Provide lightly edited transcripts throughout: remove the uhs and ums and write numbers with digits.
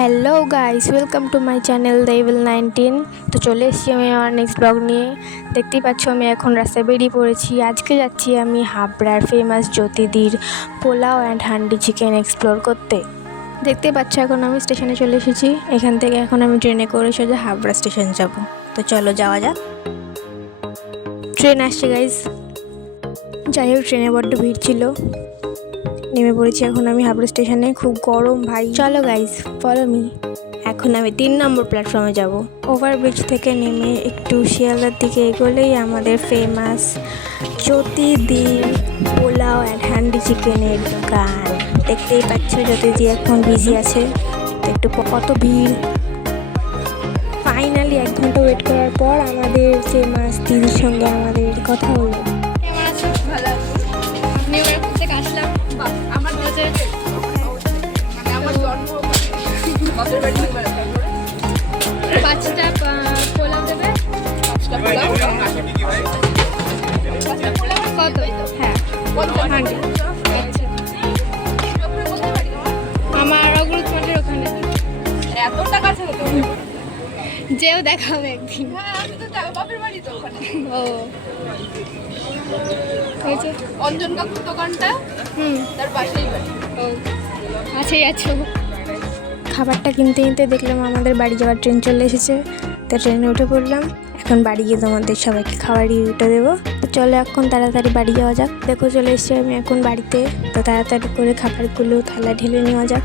Hello guys, welcome to my channel the evil 19। তো চলে এসেছি আমি আমার নেক্সট ব্লগ নিয়ে। দেখতেই পাচ্ছ আমি এখন রাস্তায় বেরিয়ে পড়েছি। আজকে যাচ্ছি আমি হাবড়ার ফেমাস জ্যোতিদির pulao and handi chicken explore করতে। দেখতেই পাচ্ছ এখন আমি স্টেশনে চলে এসেছি। এখান থেকে এখন আমি ট্রেনে করে সোজা হাবড়া স্টেশন যাব। তো চলো যাওয়া যাক। ট্রেন আসছে গাইস। যাই হোক, ট্রেনে বড্ড ভিড় ছিল। নেমে পড়েছি এখন আমি হাবড়া স্টেশনে। খুব গরম ভাই। চলো গাইস, ফলো মি। এখন আমি 3 নম্বর প্ল্যাটফর্মে যাব। ওভারব্রিজ থেকে নেমে একটু শিয়ালদার দিকে এগোলেই আমাদের ফেমাস জ্যোতিদির পোলাও অ্যান্ড হান্ডি চিকেনের দোকান। দেখতেই পাচ্ছ জ্যোতিদি এখন বিজি আছে। একটু কত ভিড়। ফাইনালি 1 ঘন্টা ওয়েট করার পর আমাদের ফেমাস দিদির সঙ্গে আমাদের কথা হলো। পাঁচটা পোলাও দেবে। কত? হ্যাঁ, আচ্ছা। আমার অগ্রুত মাঠের ওখানে। এত টাকা ছিল তো যেও দেখাবে একদিন। বাপের বাড়ি তো ওখানে। ও হয়েছে। অঞ্জন কাকুর দোকানটা তার পাশেই বাড়ি। ও আছেই আছো। খাবারটা কিনতে কিনতে দেখলাম আমাদের বাড়ি যাওয়ার ট্রেন চলে এসেছে। তো ট্রেনে উঠে পড়লাম। এখন বাড়ি গিয়ে তোমাদের সবাইকে খাবার রিভিউটা দেবো। তো চলো এখন তাড়াতাড়ি বাড়ি যাওয়া যাক। দেখো চলে এসেছি আমি এখন বাড়িতে। তো তাড়াতাড়ি করে খাবারগুলো থালা ঢেলে নেওয়া যাক।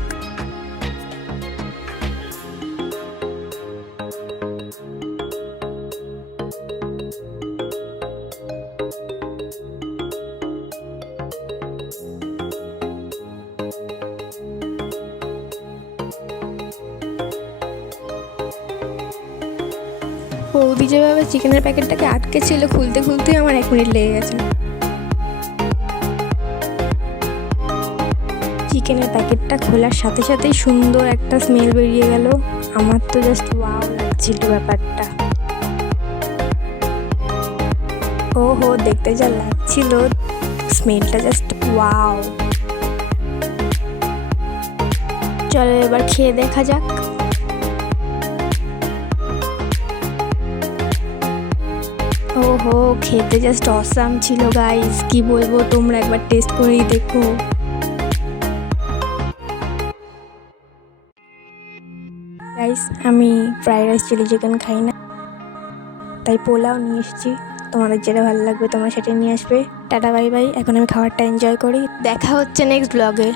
বৌদি যেভাবে চিকেনের প্যাকেটটাকে আটকে ছিল, খুলতে খুলতেই আমার 1 মিনিট লেগে গেছে। চিকেনের প্যাকেটটা খোলার সাথে সাথেই সুন্দর একটা স্মেল বেরিয়ে গেল। আমার তো জাস্ট ওয়াও লাগছিল ব্যাপারটা। ওহো, দেখতে যা লাগছিল, স্মেলটা জাস্ট ওয়াও। চলো এবার খেয়ে দেখা যাক। ওহো, খেতে জাস্ট অসাম ছিল গাইস। কি বলবো, তোমরা একবার টেস্ট করেই দেখো। গাইস, আমি ফ্রাইড রাইস চিলি চিকেন খাই না, তাই পোলাও নিয়ে এসেছি। তোমাদের যেটা ভালো লাগবে তোমরা সেটা নিয়ে আসবে। Tata bye bye. এখন আমি খাবারটা এনজয় করি। দেখা হচ্ছে নেক্সট ব্লগে।